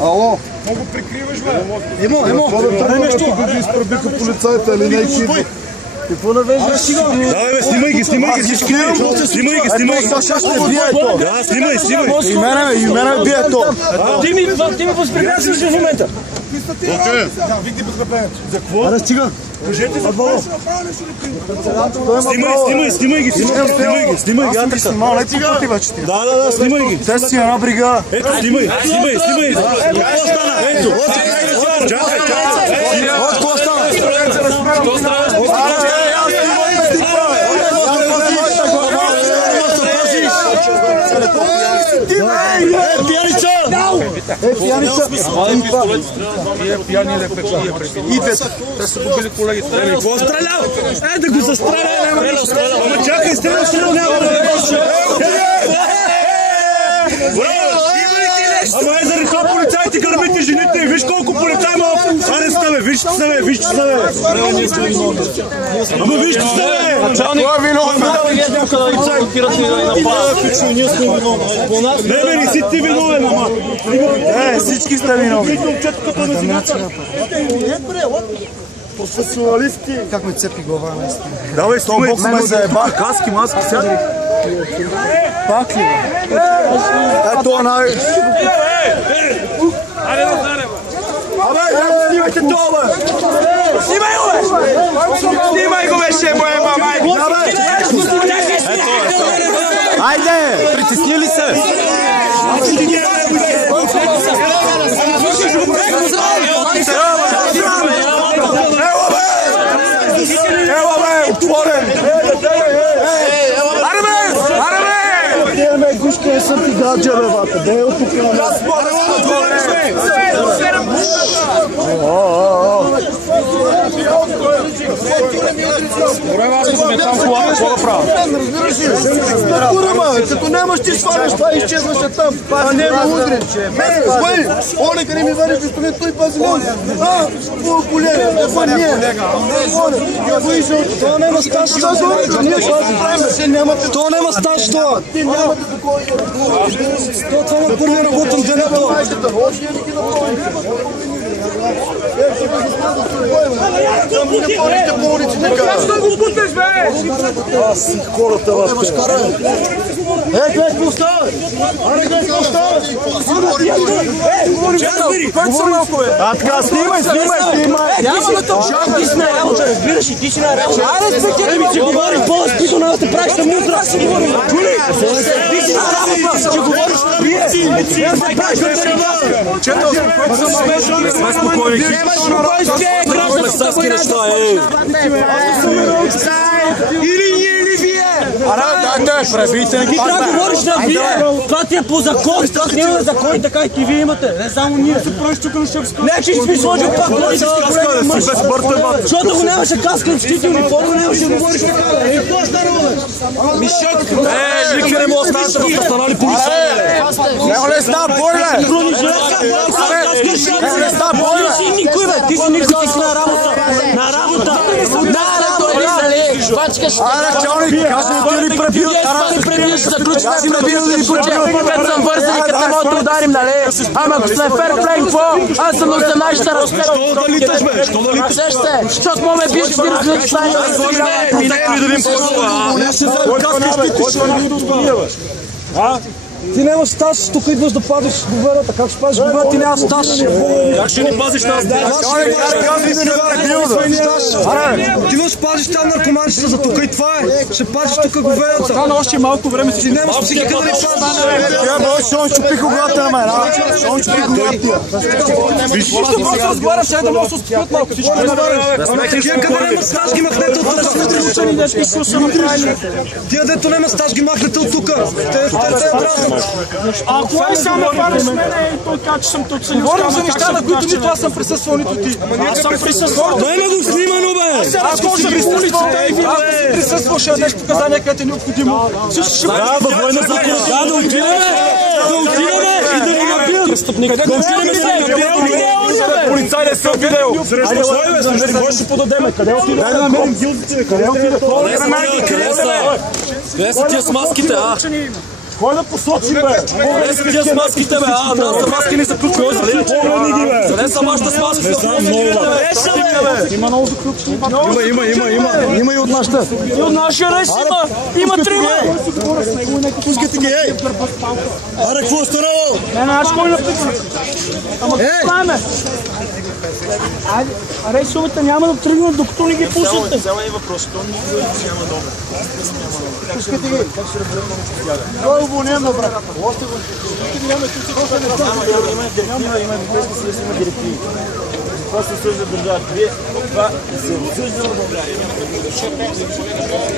Ало? Много прикриваш, бе. Емо. Нещо да ги изпробиха полицайите, линейки. Какво навеждаш сега? Давай, бе, снимай ги. Снимай ги. Саша ще бие то. Да, снимай. И мене бие то. Ти ми възпрепятстваш в момента. Викни подкреплението. За какво? Аре, стига. Кажете за какво ще направя нещо ли Снимай ги. Снимай ги. Да, снимай ги. Те си една брига. Ето, снимай. Какво стана? Ето. Чакай. Какво стана? Пияница! Тия пияни да печия преди. Те са побили колегите. Какво стрелял? Да го застреля! Ама чакай, стрелял, няма да Ама заради това полицайите гърбите жените. Виж колко полицай има в ареста, бе. Вижте се, бе. Ама вижте се, бе. Началник, това е виновен. Не, бе, не си ти виновен, ама. Всички сте виновни. Професионалисти. Как ме цепи глава, наистина. Давай, снимай. Бог ме заеба. Каски, маски, сядай. Пак ли, бе? Ето она... Абе, снимайте това, бе! Снимай го, бе, ще моя мамай! Айде! Притесни ли се? Ела, бе! Отворен! Гушка, не съм ти гадже, бе, вата. Да е от тук на нас. Като нямаш ти сваляш, това изчезваш там. А не ме удрен. Бой, оне къде ми вариш пистолет, той пази мен. Твой колега, това не е. Това няма стаж, това няма стаж, това. Това на първи работен ден. Защо го буташ, бе? Аз си хората в това. Гледай, какво става? Аре, гледай, какво става? Който съм малко, бе? А така, снимай! Няма на това. Ти си на работа, разбираш и ти си на работа. Аре, спекер, Еми, че говориш по-спито, на да те правиш съм утра. ти си на работа. Че говориш на бие. Чето, който съм малко. Спокойно. Спокойски неща, или ние, или вие. Ти трябва да говориш на вие. Това ти е по закон. Това ти имаме закони, така и ти вие имате. Не само ние. Не, че си сложил пак колите с колеги. Защото го нямаше каска, щити униформа, нямаше да говориш така. Какво ще народе? Мишок. Никой не може да станете в останали полицаи. Няма ли става бойле? Няма ли става бойле? Ти си никой, бе. Ти си никой, ти си на работа. На работа. Аре, чалник, кажи ли ти ли пребил? Като съм вързан и като не мога да ударим, нали? Ама ако сме ферплей, какво? Аз съм на 18-та разпера. Що да литаш, бе? Що да литаш? Сещате, защото ме биш 40 минути стане. Минай да видим какво. Ти нямаш стаж, тук идваш да падиш говерата. Как ще падиш говерата, ти нямаш стаж. Как ще ни пазиш тази ден? Ти имаш пазиш там наркоманчета за тук и това е. Ще пазиш тук говерата. Стана още малко време. Ти нямаш психика да ни пазиш. Тя бой, ще он чупиха главата на мен. Ще он чупиха главата тия. Вижте, може да разговарям, сега да мога да се успокоят малко. Всичко е наред. Тия къде нямат стаж ги махнете от тук. Тия дето нямат стаж ги махнете от тук. Те е празно. Ако е само фанеш мене и той казва, че съм тук. Говорим за неща, на които нито аз съм присъствал, нито ти. Аз съм присъствал. Дай ме го снимано, бе! Аз може да улицата и ако си присъствал, ще дадеш показания, където е необходимо. Всички ще бъдат. Да, във военна закон. Да отидеме! Да отидеме и да не набият! Да отидеме след! полицай не съм видел. Срещу кой бе? Срещу кой ще подадеме? Къде отиде? Дай да намерим гилдите. Къде отиде? Къде са тия с маските, а? Кой да посочи, бе? Къде са тия с маските, бе? А, нашата маски не са ключови, нали? Погледни ги, бе. Къде са вашата с маски? Не знам, много, бе. Има много заключени. Има и от нашата. И от нашия рейс има трима. Пускайте ги, ей! Аре, какво останало? Не, наш кой напитаме. Ама какво ме? Рейсовете няма да тръгнат, докато не ги пуснете. Взема и въпрос. То няма добре. Пускайте ги. Кой е уволнен, брат? Още го. Има Европейски съюз, има директиви. Това се осъжда държавата. Това се осъжда в България.